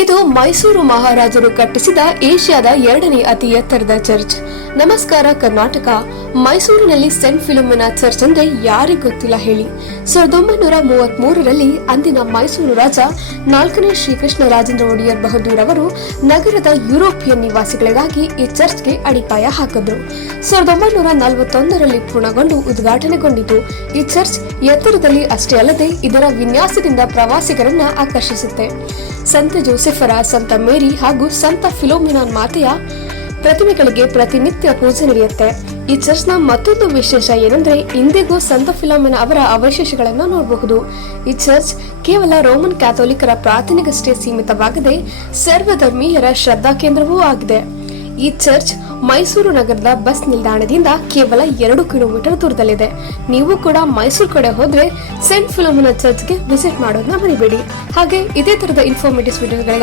ಇದು ಮೈಸೂರು ಮಹಾರಾಜರು ಕಟ್ಟಿಸಿದ ಏಷ್ಯಾದ 2ನೇ ಅತಿ ಎತ್ತರದ ಚರ್ಚ್. ನಮಸ್ಕಾರ ಕರ್ನಾಟಕ. ಮೈಸೂರಿನಲ್ಲಿ ಸೆಂಟ್ ಫಿಲೋಮಿನಾ ಚರ್ಚ್ ಅಂದ್ರೆ ಯಾರಿಗ್ ಗೊತ್ತಿಲ್ಲ ಹೇಳಿ. 1933ರಲ್ಲಿ ಅಂದಿನ ಮೈಸೂರು ರಾಜ 4ನೇ ಶ್ರೀಕೃಷ್ಣ ರಾಜೇಂದ್ರ ಒಡೆಯರ್ ಬಹದ್ದೂರ್ ಅವರು ನಗರದ ಯುರೋಪಿಯನ್ ನಿವಾಸಿಗಳಿಗಾಗಿ ಈ ಚರ್ಚ್ಗೆ ಅಡಿಪಾಯ ಹಾಕಿದ್ರು. 1941ರಲ್ಲಿ ಪೂರ್ಣಗೊಂಡು ಉದ್ಘಾಟನೆಗೊಂಡಿತು. ಈ ಚರ್ಚ್ ಎತ್ತರದಲ್ಲಿ ಅಷ್ಟೇ ಅಲ್ಲದೆ ಇದರ ವಿನ್ಯಾಸದಿಂದ ಪ್ರವಾಸಿಗರನ್ನ ಆಕರ್ಷಿಸುತ್ತೆ. ಸಂತ ಜೋಸೆಫರ, ಸಂತ ಮೇರಿ ಹಾಗೂ ಸಂತ ಫಿಲೋಮಿನಾ ಮಾತೆಯ ಪ್ರತಿಮೆಗಳಿಗೆ ಪ್ರತಿನಿತ್ಯ ಪೂಜೆ ನಡೆಯುತ್ತೆ. ಈ ಚರ್ಚ್ನ ಮತ್ತೊಂದು ವಿಶೇಷ ಏನಂದ್ರೆ ಇಂದಿಗೂ ಸಂತ ಫಿಲೋಮಿನಾ ಅವರ ಅವಶೇಷಗಳನ್ನು ನೋಡಬಹುದು. ಈ ಚರ್ಚ್ ಕೇವಲ ರೋಮನ್ ಕ್ಯಾಥೋಲಿಕರ ಪ್ರಾರ್ಥನೆಗಷ್ಟೇ ಸೀಮಿತವಾಗದೆ ಸರ್ವಧರ್ಮೀಯರ ಶ್ರದ್ಧಾ ಕೇಂದ್ರವೂ ಆಗಿದೆ. ಈ ಚರ್ಚ್ ಮೈಸೂರು ನಗರದ ಬಸ್ ನಿಲ್ದಾಣದಿಂದ ಕೇವಲ 2 ಕಿಲೋಮೀಟರ್ ದೂರದಲ್ಲಿದೆ. ನೀವು ಕೂಡ ಮೈಸೂರು ಕಡೆ ಹೋದ್ರೆ ಸೆಂಟ್ ಫಿಲೋಮಿನಾ ಚರ್ಚ್ಗೆ ವಿಸಿಟ್ ಮಾಡೋದನ್ನ ಮರಿಬೇಡಿ. ಹಾಗೆ ಇದೇ ತರದ ಇನ್ಫಾರ್ಮೇಟಿವ್ ವಿಡಿಯೋಗಳ